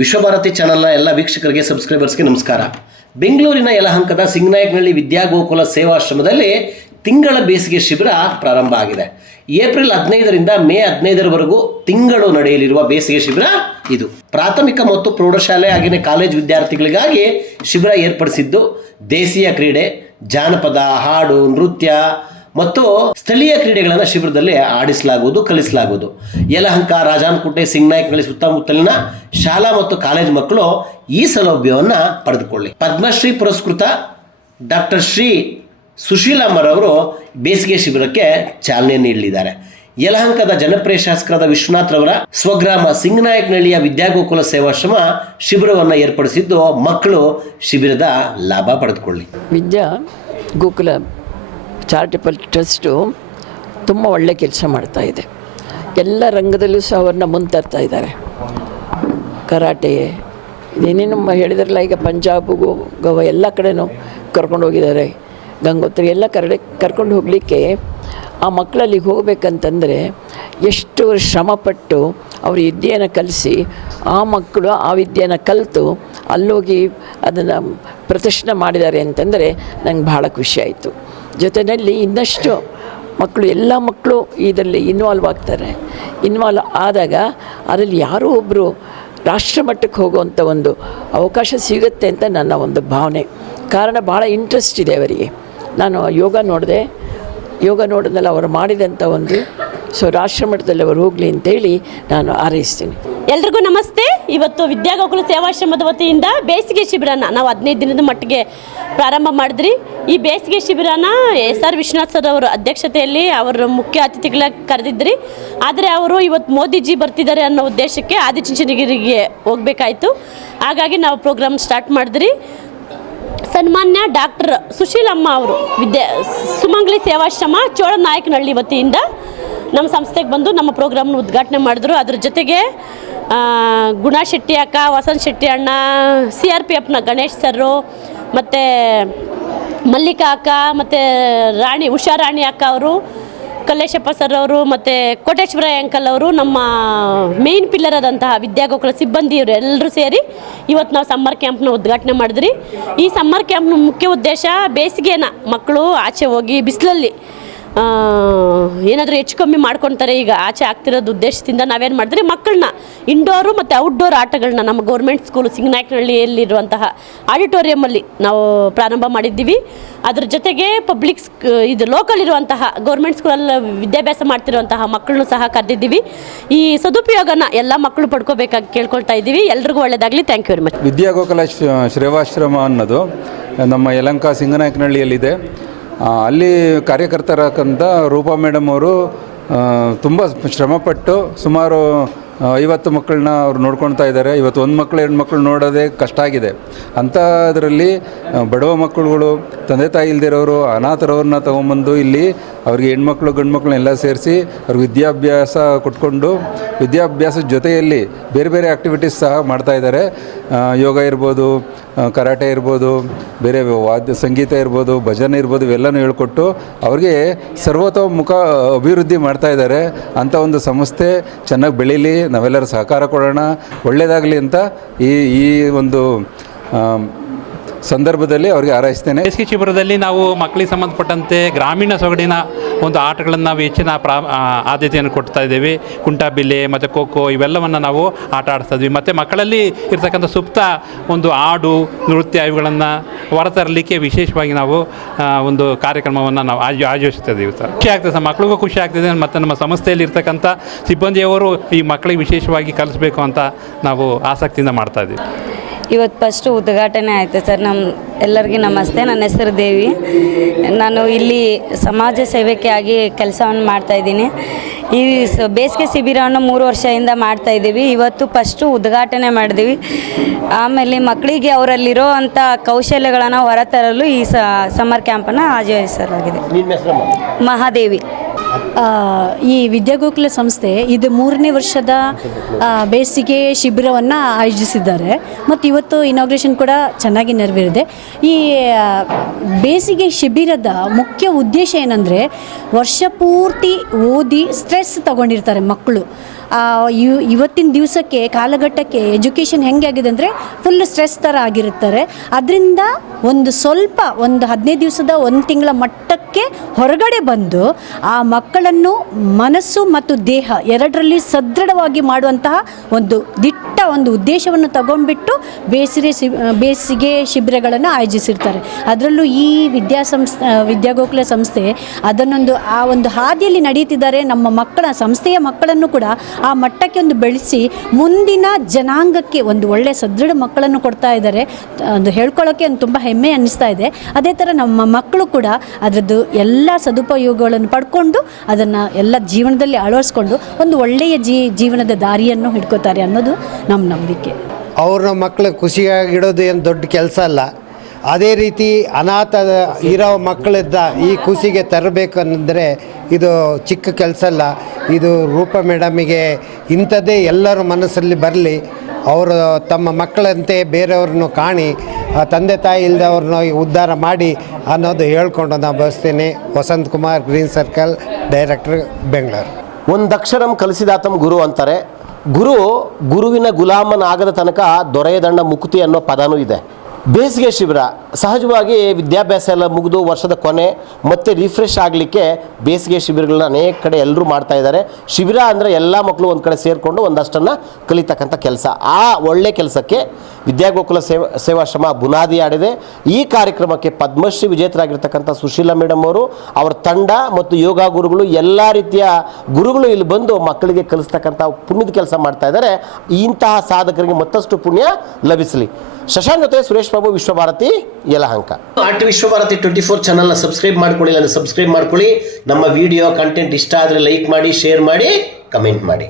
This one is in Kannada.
ವಿಶ್ವಭಾರತಿ ಚಾನೆಲ್ನ ಎಲ್ಲ ವೀಕ್ಷಕರಿಗೆ ಸಬ್ಸ್ಕ್ರೈಬರ್ಸ್ಗೆ ನಮಸ್ಕಾರ. ಬೆಂಗಳೂರಿನ ಯಲಹಂಕದ ಸಿಂಗನಾಯಕನಹಳ್ಳಿ ವಿದ್ಯಾಗೋಕುಲ ಸೇವಾಶ್ರಮದಲ್ಲಿ ತಿಂಗಳ ಬೇಸಿಗೆ ಶಿಬಿರ ಪ್ರಾರಂಭ ಆಗಿದೆ. ಏಪ್ರಿಲ್ 15ರಿಂದ ಮೇ 15ರವರೆಗೂ ತಿಂಗಳು ನಡೆಯಲಿರುವ ಬೇಸಿಗೆ ಶಿಬಿರ ಇದು. ಪ್ರಾಥಮಿಕ ಮತ್ತು ಪ್ರೌಢಶಾಲೆ ಹಾಗೆಯೇ ಕಾಲೇಜು ವಿದ್ಯಾರ್ಥಿಗಳಿಗಾಗಿ ಶಿಬಿರ ಏರ್ಪಡಿಸಿದ್ದು, ದೇಸಿಯ ಕ್ರೀಡೆ, ಜಾನಪದ, ಹಾಡು, ನೃತ್ಯ ಮತ್ತು ಸ್ಥಳೀಯ ಕ್ರೀಡೆಗಳನ್ನು ಶಿಬಿರದಲ್ಲಿ ಆಡಿಸಲಾಗುವುದು, ಕಲಿಸಲಾಗುವುದು. ಯಲಹಂಕ, ರಾಜಾನಕೋಟೆ, ಸಿಂಗನಾಯಕನಹಳ್ಳಿ ಸುತ್ತಮುತ್ತಲಿನ ಶಾಲಾ ಮತ್ತು ಕಾಲೇಜು ಮಕ್ಕಳು ಈ ಸೌಲಭ್ಯವನ್ನು ಪಡೆದುಕೊಳ್ಳಿ. ಪದ್ಮಶ್ರೀ ಪುರಸ್ಕೃತ ಡಾಕ್ಟರ್ ಶ್ರೀ ಸುಶೀಲಮ್ಮರವರು ಬೇಸಿಗೆ ಶಿಬಿರಕ್ಕೆ ಚಾಲನೆ ನೀಡಲಿದ್ದಾರೆ. ಯಲಹಂಕದ ಜನಪ್ರಿಯ ಶಾಸಕರಾದ ವಿಶ್ವನಾಥ್ ರವರ ಸ್ವಗ್ರಾಮ ಸಿಂಗನಾಯಕನಹಳ್ಳಿಯ ವಿದ್ಯಾಗೋಕುಲ ಸೇವಾಶ್ರಮ ಶಿಬಿರವನ್ನು ಏರ್ಪಡಿಸಿದ್ದು, ಮಕ್ಕಳು ಶಿಬಿರದ ಲಾಭ ಪಡೆದುಕೊಳ್ಳಿ. ವಿದ್ಯಾ ಗೋಕುಲ ಚಾರಿಟಬಲ್ ಟ್ರಸ್ಟು ತುಂಬ ಒಳ್ಳೆ ಕೆಲಸ ಮಾಡ್ತಾಯಿದೆ. ಎಲ್ಲ ರಂಗದಲ್ಲೂ ಸಹ ಅವ್ರನ್ನ ಮುಂತರ್ತಾ ಇದ್ದಾರೆ. ಕರಾಟೆ, ಇದೇನೇನು ಹೇಳಿದ್ರಲ್ಲ, ಈಗ ಪಂಜಾಬ್, ಗೋವಾ ಎಲ್ಲ ಕಡೆನೂ ಕರ್ಕೊಂಡು ಹೋಗಿದ್ದಾರೆ. ಗಂಗೋತ್ರಿ ಎಲ್ಲ ಕರ್ಕೊಂಡು ಹೋಗಲಿಕ್ಕೆ ಆ ಮಕ್ಕಳಲ್ಲಿ ಹೋಗಬೇಕಂತಂದರೆ ಎಷ್ಟು ಶ್ರಮಪಟ್ಟು ಅವ್ರ ವಿದ್ಯೆಯನ್ನು ಕಲಿಸಿ ಆ ಮಕ್ಕಳು ಆ ವಿದ್ಯೆಯನ್ನು ಕಲಿತು ಅಲ್ಲೋಗಿ ಅದನ್ನು ಪ್ರದರ್ಶನ ಮಾಡಿದ್ದಾರೆ ಅಂತಂದರೆ ನಂಗೆ ಭಾಳ ಖುಷಿ ಆಯಿತು. ಜೊತೆಯಲ್ಲಿ ಇನ್ನಷ್ಟು ಮಕ್ಕಳು, ಎಲ್ಲ ಮಕ್ಕಳು ಇದರಲ್ಲಿ ಇನ್ವಾಲ್ವ್ ಆಗ್ತಾರೆ. ಇನ್ವಾಲ್ವ್ ಆದಾಗ ಅದರಲ್ಲಿ ಯಾರೋ ಒಬ್ಬರು ರಾಷ್ಟ್ರ ಮಟ್ಟಕ್ಕೆ ಹೋಗುವಂಥ ಒಂದು ಅವಕಾಶ ಸಿಗುತ್ತೆ ಅಂತ ನನ್ನ ಒಂದು ಭಾವನೆ. ಕಾರಣ ಭಾಳ ಇಂಟ್ರೆಸ್ಟ್ ಇದೆ ಅವರಿಗೆ. ನಾನು ಯೋಗ ನೋಡಿದ್ಮೇಲೆ ಅವರು ಮಾಡಿದಂಥ ಒಂದು ರಾಷ್ಟ್ರ ಮಟ್ಟದಲ್ಲಿ ಅವರು ಹೋಗಲಿ ಅಂತೇಳಿ ನಾನು ಹಾರೈಸ್ತೀನಿ. ಎಲ್ರಿಗೂ ನಮಸ್ತೆ. ಇವತ್ತು ವಿದ್ಯಾಗೋಕುಲ ಸೇವಾಶ್ರಮದ ವತಿಯಿಂದ ಬೇಸಿಗೆ ಶಿಬಿರನ ನಾವು 15 ದಿನದ ಮಟ್ಟಿಗೆ ಪ್ರಾರಂಭ ಮಾಡಿದ್ರಿ. ಈ ಬೇಸಿಗೆ ಶಿಬಿರನ SR ವಿಶ್ವನಾಥ್ ಸರ್ ಅವರ ಅಧ್ಯಕ್ಷತೆಯಲ್ಲಿ ಅವರ ಮುಖ್ಯ ಅತಿಥಿಗಳಾಗಿ ಕರೆದಿದ್ರಿ. ಆದರೆ ಅವರು ಇವತ್ತು ಮೋದಿಜಿ ಬರ್ತಿದ್ದಾರೆ ಅನ್ನೋ ಉದ್ದೇಶಕ್ಕೆ ಆದಿಚುಂಚನಗಿರಿಗೆ ಹೋಗಬೇಕಾಯಿತು. ಹಾಗಾಗಿ ನಾವು ಪ್ರೋಗ್ರಾಮ್ ಸ್ಟಾರ್ಟ್ ಮಾಡಿದ್ರಿ. ಸನ್ಮಾನ್ಯ ಡಾಕ್ಟರ್ ಸುಶೀಲಮ್ಮ ಅವರು ಸುಮಂಗಲಿ ಸೇವಾಶ್ರಮ ಚೋಳನಾಯಕನಹಳ್ಳಿ ವತಿಯಿಂದ ನಮ್ಮ ಸಂಸ್ಥೆಗೆ ಬಂದು ನಮ್ಮ ಪ್ರೋಗ್ರಾಮ್ನ ಉದ್ಘಾಟನೆ ಮಾಡಿದ್ರು. ಅದ್ರ ಜೊತೆಗೆ ಗುಣಾ ಶೆಟ್ಟಿ ಅಕ್ಕ, ವಸಂತ್ ಶೆಟ್ಟಿ ಅಣ್ಣ, CRPFನ ಗಣೇಶ್ ಸರ್ರು, ಮತ್ತು ಮಲ್ಲಿಕಾ ಅಕ್ಕ, ಮತ್ತು ಉಷಾರಾಣಿ ಅಕ್ಕ ಅವರು, ಕಲ್ಲೇಶಪ್ಪ ಸರ್ ಅವರು, ಮತ್ತು ಕೋಟೇಶ್ವರ ಅಂಕಲ್ ಅವರು, ನಮ್ಮ ಮೇನ್ ಪಿಲ್ಲರ್ ಆದಂತಹ ವಿದ್ಯಾಗೋಕುಲ ಸಿಬ್ಬಂದಿಯವರು ಎಲ್ಲರೂ ಸೇರಿ ಇವತ್ತು ನಾವು ಸಮ್ಮರ್ ಕ್ಯಾಂಪ್ನ ಉದ್ಘಾಟನೆ ಮಾಡಿದ್ರಿ. ಈ ಸಮ್ಮರ್ ಕ್ಯಾಂಪ್ನ ಮುಖ್ಯ ಉದ್ದೇಶ ಬೇಸಿಗೆನ ಮಕ್ಕಳು ಆಚೆ ಹೋಗಿ ಬಿಸಿಲಲ್ಲಿ ಏನಾದರೂ ಹೆಚ್ಚು ಕಮ್ಮಿ ಮಾಡ್ಕೊತಾರೆ. ಈಗ ಆಚೆ ಆಗ್ತಿರೋದು ಉದ್ದೇಶದಿಂದ ನಾವೇನು ಮಾಡಿದ್ರಿ, ಮಕ್ಕಳನ್ನ ಇಂಡೋರು ಮತ್ತು ಔಟ್ಡೋರ್ ಆಟಗಳನ್ನ ನಮ್ಮ ಗೌರ್ಮೆಂಟ್ ಸ್ಕೂಲು ಸಿಂಗನಾಯಕನಹಳ್ಳಿಯಲ್ಲಿರುವಂತಹ ಆಡಿಟೋರಿಯಮಲ್ಲಿ ನಾವು ಪ್ರಾರಂಭ ಮಾಡಿದ್ದೀವಿ. ಅದ್ರ ಜೊತೆಗೆ ಇದು ಲೋಕಲ್ ಇರುವಂತಹ ಗೌರ್ಮೆಂಟ್ ಸ್ಕೂಲಲ್ಲಿ ವಿದ್ಯಾಭ್ಯಾಸ ಮಾಡ್ತಿರುವಂತಹ ಮಕ್ಕಳನ್ನು ಸಹ ಕರೆದಿದ್ದೀವಿ. ಈ ಸದುಪಯೋಗನ ಎಲ್ಲ ಮಕ್ಕಳು ಪಡ್ಕೋಬೇಕಾಗಿ ಕೇಳ್ಕೊಳ್ತಾ ಇದ್ದೀವಿ. ಎಲ್ರಿಗೂ ಒಳ್ಳೆಯದಾಗಲಿ. Thank you very much. Vidyagokula Sevashrama ಅನ್ನೋದು ನಮ್ಮ ಯಲಹಂಕ ಸಿಂಗನಾಯಕನಹಳ್ಳಿಯಲ್ಲಿದೆ. ಅಲ್ಲಿ ಕಾರ್ಯಕರ್ತರಾದಂಥ ರೂಪಾ ಮೇಡಮ್ ಅವರು ತುಂಬ ಶ್ರಮಪಟ್ಟು ಸುಮಾರು 50 ಮಕ್ಕಳನ್ನ ಅವ್ರು ನೋಡ್ಕೊಳ್ತಾ ಇದ್ದಾರೆ. ಇವತ್ತು 1 ಮಕ್ಕಳು 2 ಮಕ್ಕಳು ನೋಡೋದೇ ಕಷ್ಟ ಆಗಿದೆ. ಅಂಥದ್ರಲ್ಲಿ ಬಡವ ಮಕ್ಕಳುಗಳು, ತಂದೆ ತಾಯಿ ಇಲ್ದಿರೋರು, ಅನಾಥರವ್ರನ್ನ ತೊಗೊಂಬಂದು ಇಲ್ಲಿ ಅವ್ರಿಗೆ ಹೆಣ್ಮಕ್ಳು ಗಂಡು ಮಕ್ಕಳನ್ನೆಲ್ಲ ಸೇರಿಸಿ ಅವ್ರಿಗೆ ವಿದ್ಯಾಭ್ಯಾಸ ಕೊಟ್ಕೊಂಡು ವಿದ್ಯಾಭ್ಯಾಸದ ಜೊತೆಯಲ್ಲಿ ಬೇರೆ ಬೇರೆ ಆ್ಯಕ್ಟಿವಿಟೀಸ್ ಸಹ ಮಾಡ್ತಾಯಿದ್ದಾರೆ. ಯೋಗ ಇರ್ಬೋದು, ಕರಾಟೆ ಇರ್ಬೋದು, ಬೇರೆ ಸಂಗೀತ ಇರ್ಬೋದು, ಭಜನೆ ಇರ್ಬೋದು, ಇವೆಲ್ಲನೂ ಹೇಳ್ಕೊಟ್ಟು ಅವ್ರಿಗೆ ಸರ್ವತೋಮುಖ ಅಭಿವೃದ್ಧಿ ಮಾಡ್ತಾಯಿದ್ದಾರೆ. ಅಂಥ ಒಂದು ಸಂಸ್ಥೆ ಚೆನ್ನಾಗಿ ಬೆಳೀಲಿ, ನಾವೆಲ್ಲರೂ ಸಹಕಾರ ಕೊಡೋಣ, ಒಳ್ಳೆಯದಾಗಲಿ ಅಂತ ಈ ಒಂದು ಸಂದರ್ಭದಲ್ಲಿ ಅವರಿಗೆ ಹಾರೈಸ್ತೇನೆ. ಬೇಸಿಗೆ ಶಿಬಿರದಲ್ಲಿ ನಾವು ಮಕ್ಕಳಿಗೆ ಸಂಬಂಧಪಟ್ಟಂತೆ ಗ್ರಾಮೀಣ ಸೊಗಡಿನ ಒಂದು ಆಟಗಳನ್ನು ನಾವು ಹೆಚ್ಚಿನ ಆದ್ಯತೆಯನ್ನು ಕೊಡ್ತಾ ಇದ್ದೇವೆ. ಕುಂಟಾಬಿಲ್ಲೆ ಮತ್ತು ಖೋಖೋ ಇವೆಲ್ಲವನ್ನು ನಾವು ಆಟ ಆಡಿಸ್ತಾ ಇದ್ವಿ. ಮತ್ತು ಮಕ್ಕಳಲ್ಲಿ ಇರ್ತಕ್ಕಂಥ ಸುಪ್ತ ಒಂದು ಹಾಡು, ನೃತ್ಯ ಇವುಗಳನ್ನು ಹೊರತರಲಿಕ್ಕೆ ವಿಶೇಷವಾಗಿ ನಾವು ಒಂದು ಕಾರ್ಯಕ್ರಮವನ್ನು ನಾವು ಆಯೋಜಿಸ್ತಾ ಇದ್ದೀವಿ ಸರ್. ಖುಷಿ ಆಗ್ತದೆ ಸರ್, ಮಕ್ಕಳಿಗೂ ಖುಷಿ ಆಗ್ತಿದೆ. ಮತ್ತು ನಮ್ಮ ಸಂಸ್ಥೆಯಲ್ಲಿ ಇರ್ತಕ್ಕಂಥ ಸಿಬ್ಬಂದಿಯವರು ಈ ಮಕ್ಕಳಿಗೆ ವಿಶೇಷವಾಗಿ ಕಲಿಸ್ಬೇಕು ಅಂತ ನಾವು ಆಸಕ್ತಿಯಿಂದ ಮಾಡ್ತಾ ಇದ್ದೀವಿ. ಇವತ್ತು ಫಸ್ಟು ಉದ್ಘಾಟನೆ ಆಯಿತು ಸರ್. ಎಲ್ಲರಿಗೂ ನಮಸ್ತೆ. ನನ್ನ ಹೆಸರು ದೇವಿ. ನಾನು ಇಲ್ಲಿ ಸಮಾಜ ಸೇವೆಗೆ ಆಗಿ ಕೆಲಸವನ್ನು ಮಾಡ್ತಾಯಿದ್ದೀನಿ. ಈ ಬೇಸಿಗೆ ಶಿಬಿರವನ್ನು 3 ವರ್ಷದಿಂದ ಮಾಡ್ತಾಯಿದ್ದೀವಿ. ಇವತ್ತು ಫಸ್ಟು ಉದ್ಘಾಟನೆ ಮಾಡಿದ್ದೀವಿ. ಆಮೇಲೆ ಮಕ್ಕಳಿಗೆ ಅವರಲ್ಲಿರೋ ಅಂಥ ಕೌಶಲ್ಯಗಳನ್ನು ಹೊರತರಲು ಈ ಸಮ್ಮರ್ ಕ್ಯಾಂಪನ್ನು ಆಯೋಜಿಸಲಾಗಿದೆ. ಮಹಾದೇವಿ. ಈ ವಿದ್ಯಾಗೋಕುಲ ಸಂಸ್ಥೆ ಇದು 3ನೇ ವರ್ಷದ ಬೇಸಿಗೆ ಶಿಬಿರವನ್ನು ಆಯೋಜಿಸಿದ್ದಾರೆ ಮತ್ತು ಇವತ್ತು ಇನಾಗ್ರೇಷನ್ ಕೂಡ ಚೆನ್ನಾಗಿ ನೆರವೇರಿದೆ. ಈ ಬೇಸಿಗೆ ಶಿಬಿರದ ಮುಖ್ಯ ಉದ್ದೇಶ ಏನಂದರೆ, ವರ್ಷ ಪೂರ್ತಿ ಓದಿ ಸ್ಟ್ರೆಸ್ ತಗೊಂಡಿರ್ತಾರೆ ಮಕ್ಕಳು. ಇವತ್ತಿನ ದಿವಸಕ್ಕೆ ಕಾಲಘಟ್ಟಕ್ಕೆ ಎಜುಕೇಷನ್ ಹೆಂಗೆ ಆಗಿದೆ ಅಂದರೆ ಫುಲ್ ಸ್ಟ್ರೆಸ್ ಥರ ಆಗಿರ್ತಾರೆ. ಅದರಿಂದ ಒಂದು 15 ದಿವಸದ 1 ತಿಂಗಳ ಮಟ್ಟಕ್ಕೆ ಹೊರಗಡೆ ಬಂದು ಆ ಮಕ್ಕಳನ್ನು ಮನಸ್ಸು ಮತ್ತು ದೇಹ ಎರಡರಲ್ಲಿ ಸದೃಢವಾಗಿ ಮಾಡುವಂತಹ ಒಂದು ಉದ್ದೇಶವನ್ನು ತಗೊಂಡ್ಬಿಟ್ಟು ಬೇಸಿಗೆ ಶಿಬಿರಗಳನ್ನು ಆಯೋಜಿಸಿರ್ತಾರೆ. ಅದರಲ್ಲೂ ಈ ವಿದ್ಯಾಗೋಕುಲ ಸಂಸ್ಥೆ ಅದನ್ನೊಂದು ಆ ಒಂದು ಹಾದಿಯಲ್ಲಿ ನಡೀತಿದ್ದಾರೆ. ನಮ್ಮ ಸಂಸ್ಥೆಯ ಮಕ್ಕಳನ್ನು ಕೂಡ ಆ ಮಟ್ಟಕ್ಕೆ ಬೆಳೆಸಿ ಮುಂದಿನ ಜನಾಂಗಕ್ಕೆ ಒಂದು ಒಳ್ಳೆಯ ಸದೃಢ ಮಕ್ಕಳನ್ನು ಕೊಡ್ತಾ ಇದ್ದಾರೆ. ಅದು ಹೇಳ್ಕೊಳ್ಳೋಕ್ಕೆ ತುಂಬ ಹೆಮ್ಮೆ ಅನ್ನಿಸ್ತಾ ಇದೆ. ಅದೇ ಥರ ನಮ್ಮ ಮಕ್ಕಳು ಕೂಡ ಅದರದ್ದು ಎಲ್ಲ ಸದುಪಯೋಗಗಳನ್ನು ಪಡ್ಕೊಂಡು ಅದನ್ನು ಎಲ್ಲ ಜೀವನದಲ್ಲಿ ಅಳವಡಿಸ್ಕೊಂಡು ಒಂದು ಒಳ್ಳೆಯ ಜೀವನದ ದಾರಿಯನ್ನು ಹಿಡ್ಕೋತಾರೆ ಅನ್ನೋದು ನಮ್ಮ ನಂಬಿಕೆ. ಅವ್ರ ಮಕ್ಕಳು ಖುಷಿಯಾಗಿಡೋದು ಏನು ದೊಡ್ಡ ಕೆಲಸ ಅಲ್ಲ. ಅದೇ ರೀತಿ ಅನಾಥ ಇರೋ ಮಕ್ಕಳಿದ್ದ ಈ ಖುಷಿಗೆ ತರಬೇಕು ಅಂದರೆ ಇದು ಚಿಕ್ಕ ಕೆಲಸ ಅಲ್ಲ. ಇದು ರೂಪ ಮೇಡಮಿಗೆ ಇಂಥದ್ದೇ ಎಲ್ಲರ ಮನಸ್ಸಲ್ಲಿ ಬರಲಿ. ಅವರು ತಮ್ಮ ಮಕ್ಕಳಂತೆ ಬೇರೆಯವ್ರನ್ನು ಕಾಣಿ ತಂದೆ ತಾಯಿ ಇಲ್ಲದವ್ರನ್ನ ಉದ್ಧಾರ ಮಾಡಿ ಅನ್ನೋದು ಹೇಳ್ಕೊಂಡು ನಾನು ಬಯಸ್ತೇನೆ. Vasanth Kumar, green circle, director, Bengaluru. ಒಂದಕ್ಷರಂ ಕಲಿಸಿದಾತಂ ಗುರು ಅಂತಾರೆ. ಗುರುವಿನ ಗುಲಾಮನಾಗದ ತನಕ ದೊರೆಯದಂಡ ಮುಕ್ತಿ ಅನ್ನೋ ಪದನೂ ಇದೆ. ಬೇಸಿಗೆ ಶಿಬಿರ ಸಹಜವಾಗಿ ವಿದ್ಯಾಭ್ಯಾಸ ಎಲ್ಲ ಮುಗಿದು ವರ್ಷದ ಕೊನೆ ಮತ್ತೆ ರಿಫ್ರೆಶ್ ಆಗಲಿಕ್ಕೆ ಬೇಸಿಗೆ ಶಿಬಿರಗಳನ್ನ ಅನೇಕ ಕಡೆ ಎಲ್ಲರೂ ಮಾಡ್ತಾ ಇದ್ದಾರೆ. ಶಿಬಿರ ಅಂದರೆ ಎಲ್ಲ ಮಕ್ಕಳು ಒಂದು ಕಡೆ ಸೇರಿಕೊಂಡು ಒಂದಷ್ಟನ್ನು ಕಲಿತಕ್ಕಂಥ ಕೆಲಸ. ಆ ಒಳ್ಳೆ ಕೆಲಸಕ್ಕೆ ವಿದ್ಯಾಗೋಕುಲ ಸೇವಾಶ್ರಮ ಬುನಾದಿ ಆಡಿದೆ. ಈ ಕಾರ್ಯಕ್ರಮಕ್ಕೆ ಪದ್ಮಶ್ರೀ ವಿಜೇತರಾಗಿರ್ತಕ್ಕಂಥ ಸುಶೀಲಾ ಮೇಡಮ್ ಅವರು, ಅವರ ತಂಡ ಮತ್ತು ಯೋಗ ಗುರುಗಳು, ಎಲ್ಲ ರೀತಿಯ ಗುರುಗಳು ಇಲ್ಲಿ ಬಂದು ಮಕ್ಕಳಿಗೆ ಕಲಿಸ್ತಕ್ಕಂಥ ಪುಣ್ಯದ ಕೆಲಸ ಮಾಡ್ತಾ ಇದ್ದಾರೆ. ಇಂತಹ ಸಾಧಕರಿಗೆ ಮತ್ತಷ್ಟು ಪುಣ್ಯ ಲಭಿಸಲಿ. ಶಶಾಂಕ್ ಜೊತೆ ಸುರೇಶ್ ಬಾಬು, ವಿಶ್ವಭಾರತಿ, ಯಲಹಂಕ. ಆರ್ಟ್ ವಿಶ್ವಭಾರತಿ 24 ಚಾನಲ್ನ ಸಬ್ಸ್ಕ್ರೈಬ್ ಮಾಡ್ಕೊಳ್ಳಿ, ಅಂದರೆ ಸಬ್ಸ್ಕ್ರೈಬ್ ಮಾಡ್ಕೊಳ್ಳಿ. ನಮ್ಮ ವಿಡಿಯೋ ಕಂಟೆಂಟ್ ಇಷ್ಟ ಆದರೆ ಲೈಕ್ ಮಾಡಿ, ಶೇರ್ ಮಾಡಿ, ಕಮೆಂಟ್ ಮಾಡಿ.